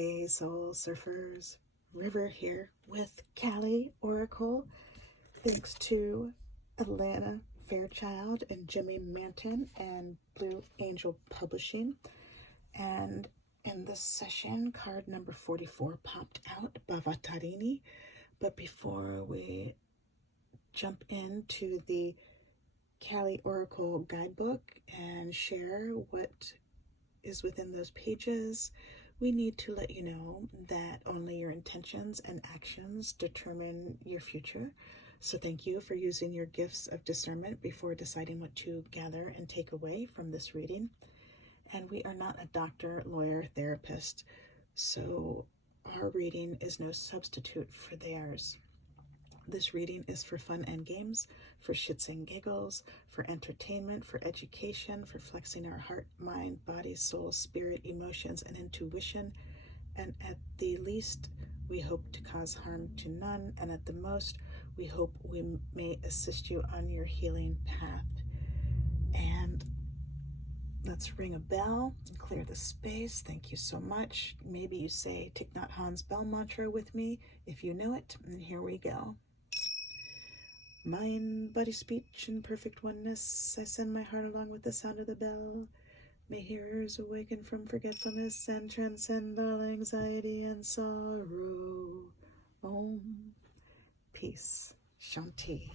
Hey Soul Surfers, River here with Callie Oracle. Thanks to Alana Fairchild and Jimmy Manton and Blue Angel Publishing. And in this session, card number 44 popped out, Bhavatarini. But before we jump into the Callie Oracle guidebook and share what is within those pages, we need to let you know that only your intentions and actions determine your future. So thank you for using your gifts of discernment before deciding what to gather and take away from this reading. And we are not a doctor, lawyer, therapist, so our reading is no substitute for theirs. This reading is for fun and games, for shits and giggles, for entertainment, for education, for flexing our heart, mind, body, soul, spirit, emotions, and intuition. And at the least, we hope to cause harm to none. And at the most, we hope we may assist you on your healing path. And let's ring a bell and clear the space. Thank you so much. Maybe you say Thich Nhat Hanh's bell mantra with me if you know it. And here we go. Mind, body, speech, in perfect oneness, I send my heart along with the sound of the bell. May hearers awaken from forgetfulness and transcend all anxiety and sorrow. Om. Peace. Shanti.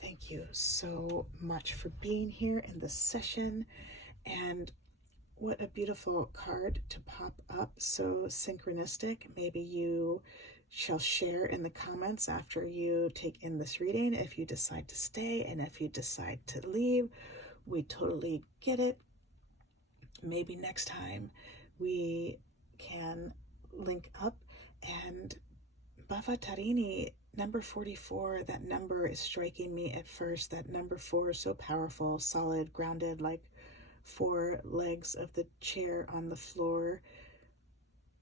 Thank you so much for being here in this session. And what a beautiful card to pop up. So synchronistic. Maybe you shall share in the comments after you take in this reading if you decide to stay, and if you decide to leave, we totally get it. Maybe next time we can link up. And Bhavatarini, number 44, that number is striking me at first. That number 4 is so powerful, solid, grounded, like 4 legs of the chair on the floor,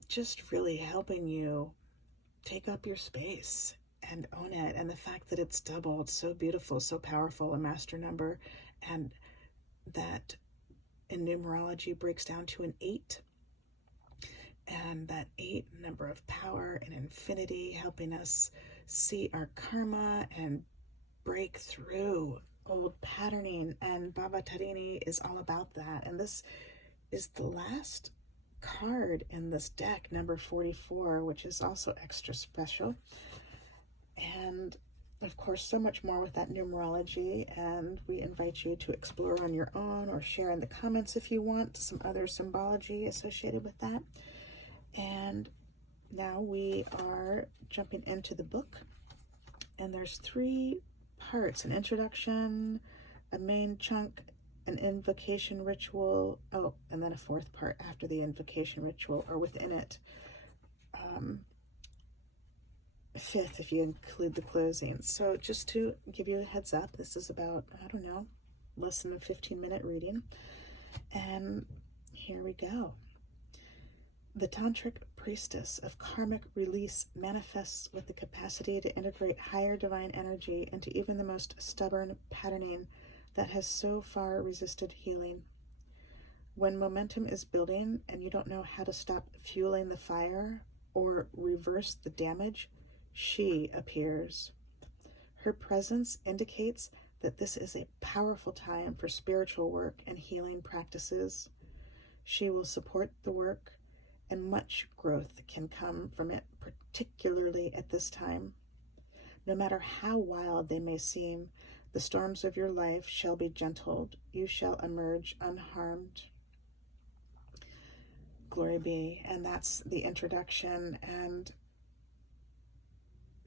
just really helping you take up your space and own it. And the fact that it's doubled, so beautiful, so powerful, a master number. And that in numerology breaks down to an 8. And that 8, number of power and infinity, helping us see our karma and break through old patterning. And Bhavatarini is all about that. And this is the last card in this deck, number 44, which is also extra special. And of course, so much more with that numerology, and we invite you to explore on your own or share in the comments if you want some other symbology associated with that. And now we are jumping into the book, and there's 3 parts: an introduction, a main chunk, an invocation ritual, and then a 4th part after the invocation ritual, or within it. 5th if you include the closing. So just to give you a heads up, this is about, I don't know, less than a 15-minute reading. And here we go. The tantric priestess of karmic release manifests with the capacity to integrate higher divine energy into even the most stubborn patterning that has so far resisted healing. When momentum is building and you don't know how to stop fueling the fire or reverse the damage, she appears. Her presence indicates that this is a powerful time for spiritual work and healing practices. She will support the work, and much growth can come from it, particularly at this time. No matter how wild they may seem, the storms of your life shall be gentled. You shall emerge unharmed. Glory be. And that's the introduction. And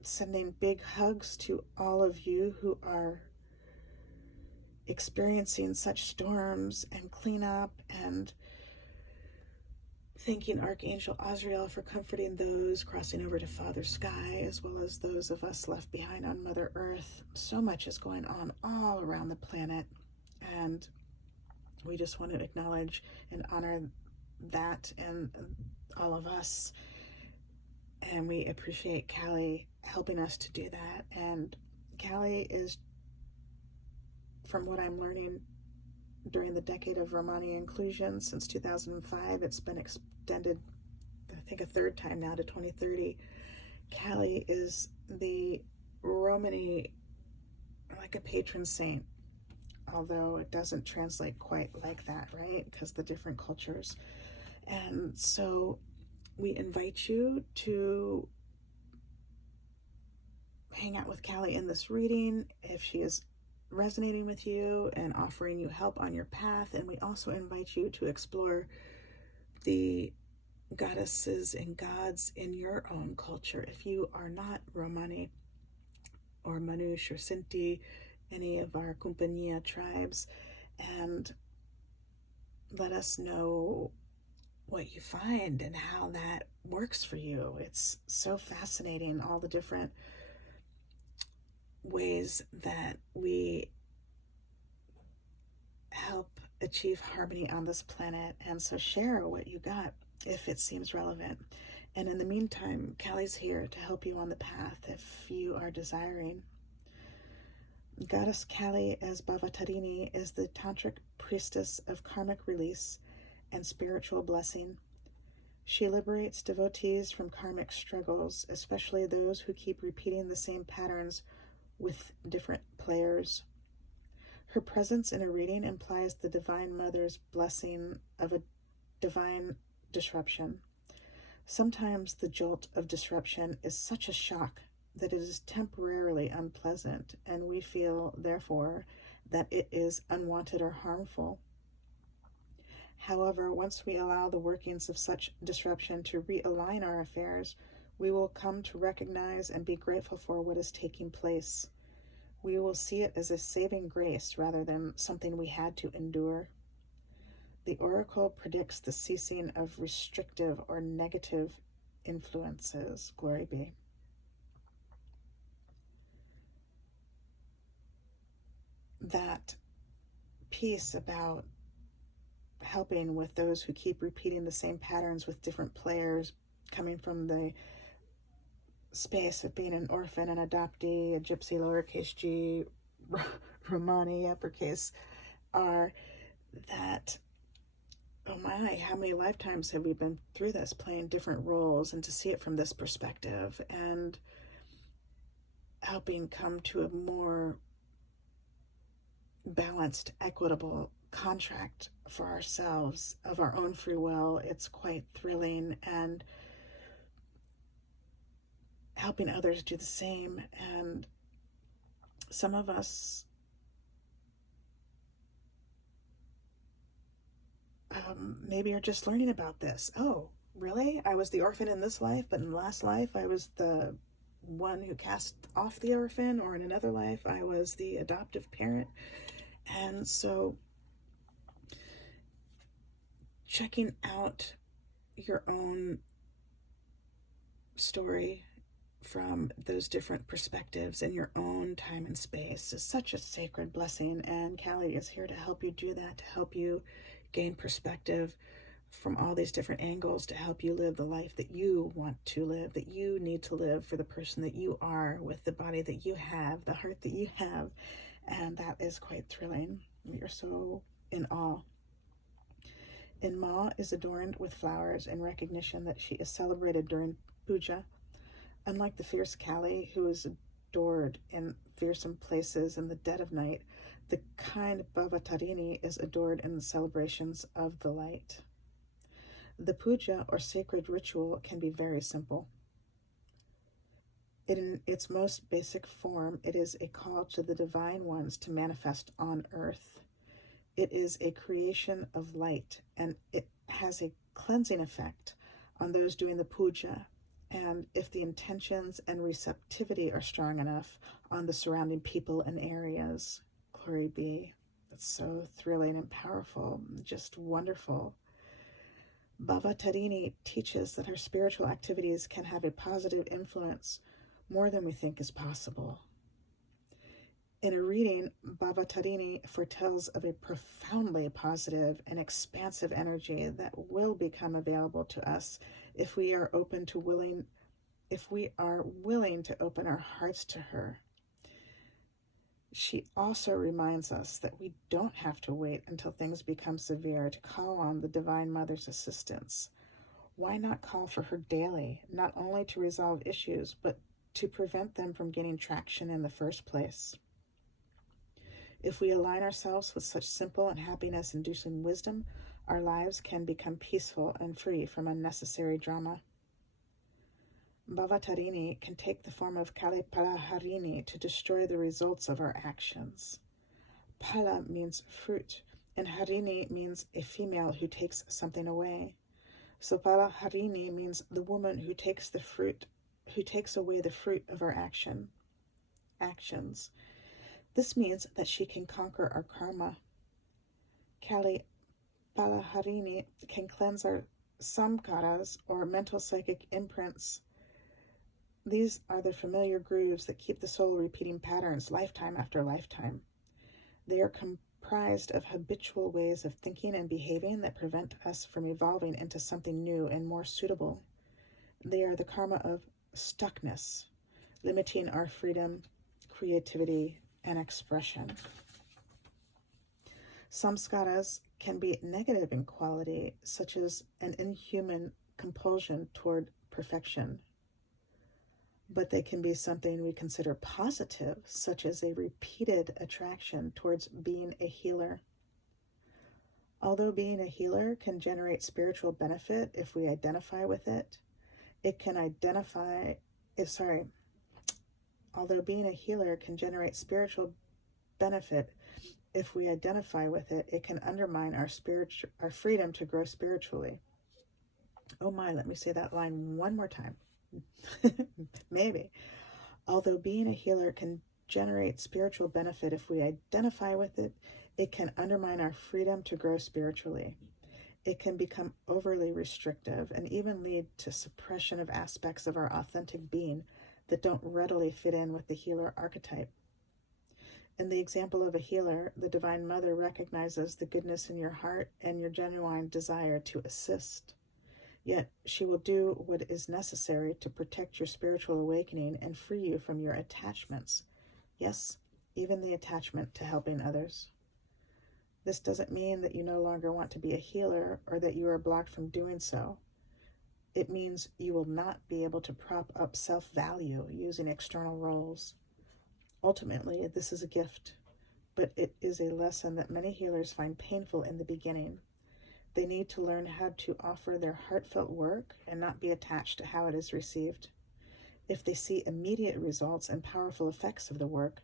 sending big hugs to all of you who are experiencing such storms and cleanup, and thanking Archangel Azrael for comforting those crossing over to Father Sky, as well as those of us left behind on Mother Earth. So much is going on all around the planet, and we just want to acknowledge and honor that and all of us. And we appreciate Callie helping us to do that. And Callie is, from what I'm learning, during the decade of Romani inclusion since 2005, it's been extended I think a third time now, to 2030. Kali is the Romani, like a patron saint, although it doesn't translate quite like that, right? Because the different cultures. And so we invite you to hang out with Kali in this reading if she is resonating with you and offering you help on your path. And we also invite you to explore the goddesses and gods in your own culture. If you are not Romani or Manush or Sinti, any of our Compania tribes, and let us know what you find and how that works for you. It's so fascinating, all the different ways that we help achieve harmony on this planet. And so share what you got if it seems relevant. And in the meantime, Kali's here to help you on the path if you are desiring. Goddess Kali as Bhavatarini is the tantric priestess of karmic release and spiritual blessing. She liberates devotees from karmic struggles, especially those who keep repeating the same patterns with different players. Her presence in a reading implies the Divine Mother's blessing of a divine disruption. Sometimes the jolt of disruption is such a shock that it is temporarily unpleasant, and we feel, therefore, that it is unwanted or harmful. However, once we allow the workings of such disruption to realign our affairs, we will come to recognize and be grateful for what is taking place. We will see it as a saving grace rather than something we had to endure. The oracle predicts the ceasing of restrictive or negative influences. Glory be. That piece about helping with those who keep repeating the same patterns with different players, coming from the space of being an orphan, an adoptee, a gypsy, lowercase g, Romani, uppercase R, that, oh my, how many lifetimes have we been through this, playing different roles, and to see it from this perspective and helping come to a more balanced, equitable contract for ourselves of our own free will. It's quite thrilling, and helping others do the same. And some of us maybe are just learning about this. Oh, really? I was the orphan in this life, but in last life I was the one who cast off the orphan, or in another life I was the adoptive parent. And so checking out your own story from those different perspectives in your own time and space is such a sacred blessing, and Kali is here to help you do that, to help you gain perspective from all these different angles, to help you live the life that you want to live, that you need to live for the person that you are, with the body that you have, the heart that you have. And that is quite thrilling. We are so in awe. And Ma is adorned with flowers in recognition that she is celebrated during puja. Unlike the fierce Kali, who is adored in fearsome places in the dead of night, the kind Bhavatarini is adored in the celebrations of the light. The puja, or sacred ritual, can be very simple. In its most basic form, it is a call to the divine ones to manifest on earth. It is a creation of light, and it has a cleansing effect on those doing the puja, and if the intentions and receptivity are strong enough, on the surrounding people and areas. Glory be. It's so thrilling and powerful, just wonderful. Bhavatarini teaches that our spiritual activities can have a positive influence more than we think is possible. In a reading, Bhavatarini foretells of a profoundly positive and expansive energy that will become available to us if we are willing to open our hearts to her. She also reminds us that we don't have to wait until things become severe to call on the Divine Mother's assistance. Why not call for her daily, not only to resolve issues, but to prevent them from gaining traction in the first place? If we align ourselves with such simple and happiness-inducing wisdom, our lives can become peaceful and free from unnecessary drama. Bhavatarini can take the form of Phalaharni to destroy the results of our actions. Phala means fruit, and Harini means a female who takes something away. So Phalaharini means the woman who takes the fruit, who takes away the fruit of our actions. This means that she can conquer our karma. Kali Phalaharini can cleanse our samskaras, or mental psychic imprints. These are the familiar grooves that keep the soul repeating patterns lifetime after lifetime. They are comprised of habitual ways of thinking and behaving that prevent us from evolving into something new and more suitable. They are the karma of stuckness, limiting our freedom, creativity, and expression. Samskaras can be negative in quality, such as an inhuman compulsion toward perfection. But they can be something we consider positive, such as a repeated attraction towards being a healer. Although being a healer can generate spiritual benefit if we identify with it, although being a healer can generate spiritual benefit if we identify with it, it can undermine our freedom to grow spiritually. Oh my, let me say that line one more time. Maybe. Although being a healer can generate spiritual benefit if we identify with it, it can undermine our freedom to grow spiritually. It can become overly restrictive and even lead to suppression of aspects of our authentic being that don't readily fit in with the healer archetype. In the example of a healer, the Divine Mother recognizes the goodness in your heart and your genuine desire to assist. Yet she will do what is necessary to protect your spiritual awakening and free you from your attachments. Yes, even the attachment to helping others. This doesn't mean that you no longer want to be a healer or that you are blocked from doing so. It means you will not be able to prop up self-value using external roles. Ultimately, this is a gift, but it is a lesson that many healers find painful in the beginning. They need to learn how to offer their heartfelt work and not be attached to how it is received. If they see immediate results and powerful effects of the work,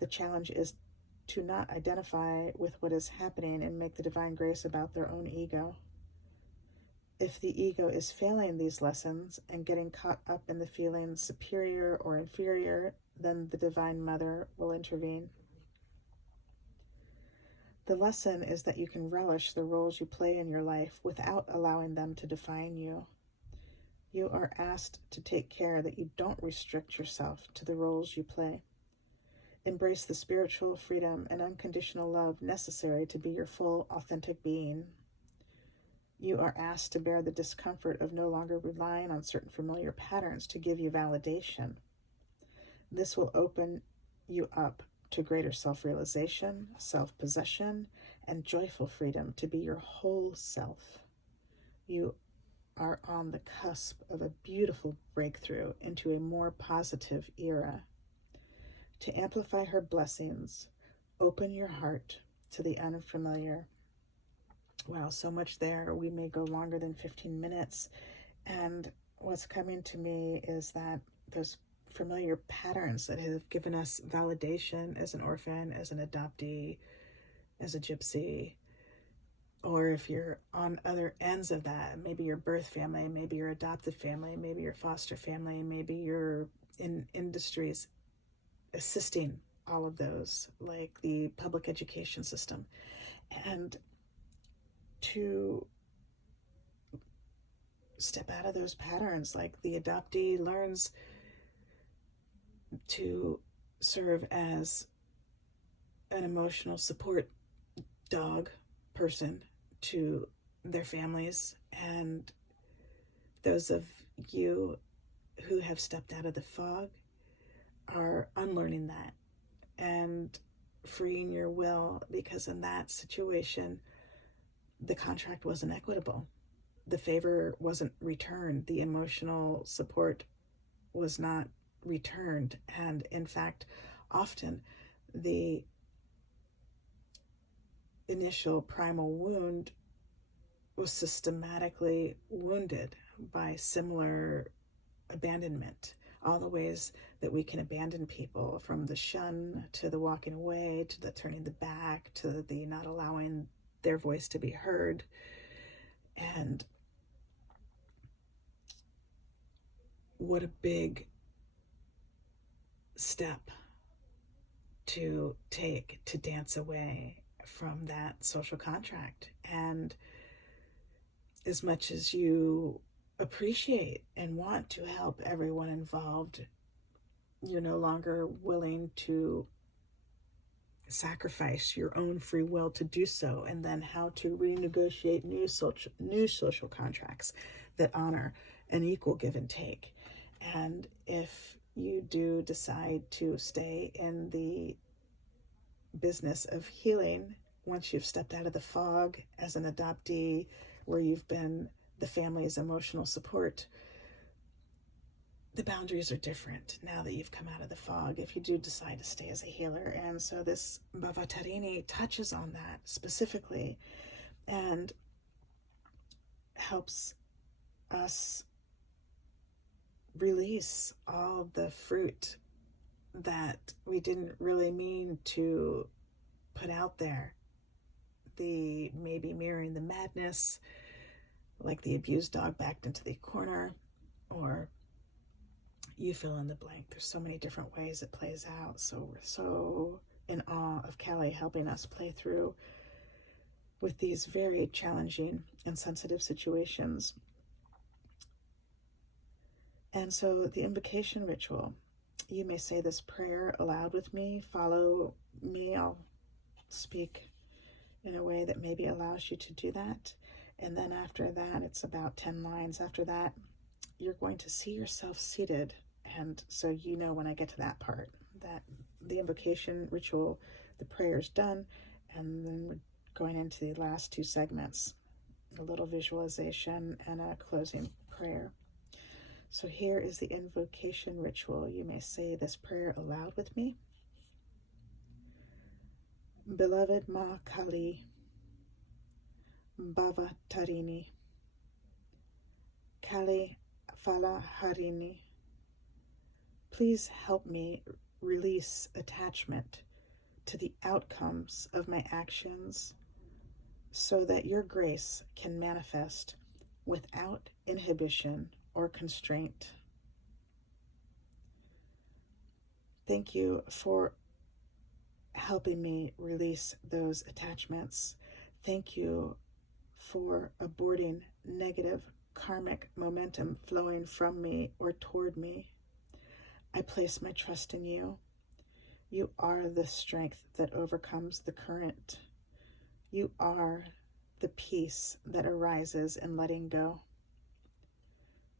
the challenge is to not identify with what is happening and make the divine grace about their own ego. If the ego is failing these lessons and getting caught up in the feeling superior or inferior, then the Divine Mother will intervene. The lesson is that you can relish the roles you play in your life without allowing them to define you. You are asked to take care that you don't restrict yourself to the roles you play. Embrace the spiritual freedom and unconditional love necessary to be your full, authentic being. You are asked to bear the discomfort of no longer relying on certain familiar patterns to give you validation. This will open you up to greater self-realization, self-possession, and joyful freedom to be your whole self. You are on the cusp of a beautiful breakthrough into a more positive era. To amplify her blessings, open your heart to the unfamiliar. Wow, so much there. We may go longer than 15 minutes. And what's coming to me is that those familiar patterns that have given us validation as an orphan, as an adoptee, as a gypsy, or if you're on other ends of that, maybe your birth family, maybe your adopted family, maybe your foster family, maybe you're in industries assisting all of those, like the public education system. And to step out of those patterns, like the adoptee learns to serve as an emotional support dog person to their families, and those of you who have stepped out of the fog are unlearning that and freeing your will, because in that situation the contract wasn't equitable. the favor wasn't returned. The emotional support was not returned. And in fact, often the initial primal wound was systematically wounded by similar abandonment. All the ways that we can abandon people, from the shun to the walking away to the turning the back to the not allowing their voice to be heard. And what a big step to take to dance away from that social contract. And as much as you appreciate and want to help everyone involved, you're no longer willing to sacrifice your own free will to do so, and then how to renegotiate new social contracts that honor an equal give and take. And if you do decide to stay in the business of healing, once you've stepped out of the fog as an adoptee, where you've been the family's emotional support, the boundaries are different now that you've come out of the fog, if you do decide to stay as a healer. And so this Bhavatarini touches on that specifically and helps us release all the fruit that we didn't really mean to put out there. The maybe mirroring the madness, like the abused dog backed into the corner, or you fill in the blank. There's so many different ways it plays out. So we're so in awe of Callie helping us play through with these very challenging and sensitive situations. And so the invocation ritual, you may say this prayer aloud with me. Follow me. I'll speak in a way that maybe allows you to do that. And then after that, it's about 10 lines. After that, you're going to see yourself seated. And so you know when I get to that part, that the invocation ritual, the prayer's done, and then we're going into the last two segments, a little visualization and a closing prayer. So here is the invocation ritual. You may say this prayer aloud with me. Beloved Ma Kali, Bhavatarini, Kali Phalaharini, please help me release attachment to the outcomes of my actions so that your grace can manifest without inhibition or constraint. Thank you for helping me release those attachments. Thank you for aborting negative karmic momentum flowing from me or toward me. I place my trust in you. You are the strength that overcomes the current. You are the peace that arises in letting go.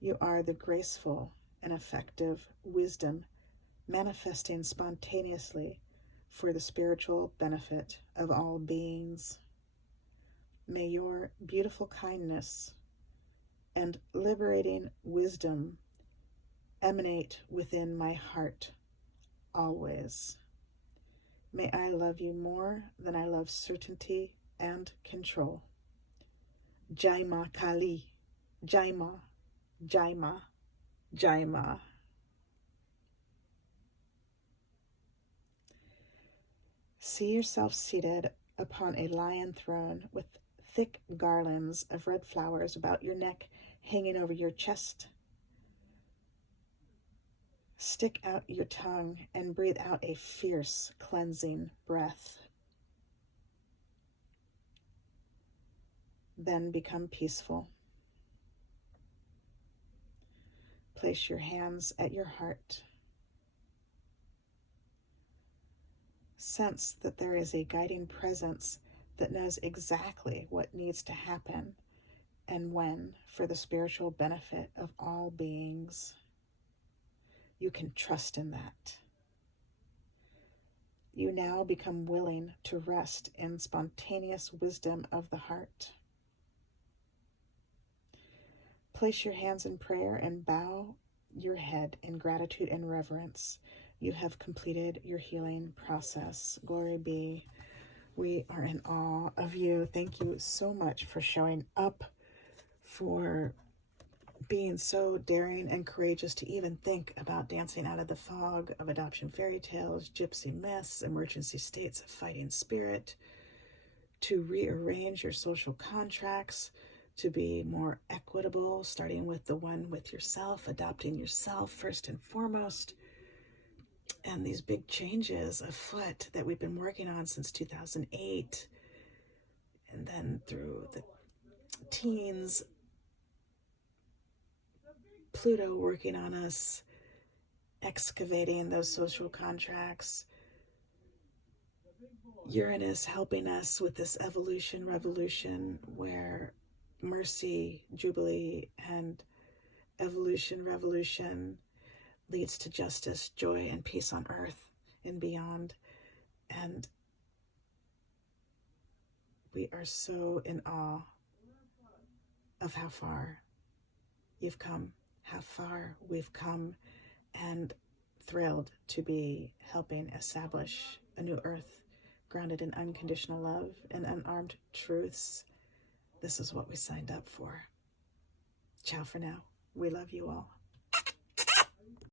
You are the graceful and effective wisdom manifesting spontaneously for the spiritual benefit of all beings. May your beautiful kindness and liberating wisdom emanate within my heart always. May I love you more than I love certainty and control. Jai Ma Kali, Jai Ma, Jai Ma, Jai Ma. See yourself seated upon a lion throne with thick garlands of red flowers about your neck, hanging over your chest. Stick out your tongue and breathe out a fierce, cleansing breath. Then become peaceful. Place your hands at your heart. Sense that there is a guiding presence that knows exactly what needs to happen and when for the spiritual benefit of all beings. You can trust in that. You now become willing to rest in spontaneous wisdom of the heart. place your hands in prayer and bow your head in gratitude and reverence. You have completed your healing process. Glory be. We are in awe of you. Thank you so much for showing up, for being so daring and courageous to even think about dancing out of the fog of adoption fairy tales, gypsy myths, emergency states of fighting spirit, to rearrange your social contracts, to be more equitable, starting with the one with yourself, adopting yourself first and foremost, and these big changes afoot that we've been working on since 2008, and then through the teens, Pluto working on us, excavating those social contracts, Uranus helping us with this evolution revolution where mercy, jubilee, and evolution revolution leads to justice, joy, and peace on earth and beyond. And we are so in awe of how far you've come, how far we've come, and thrilled to be helping establish a new earth grounded in unconditional love and unarmed truths. This is what we signed up for. Ciao for now. We love you all.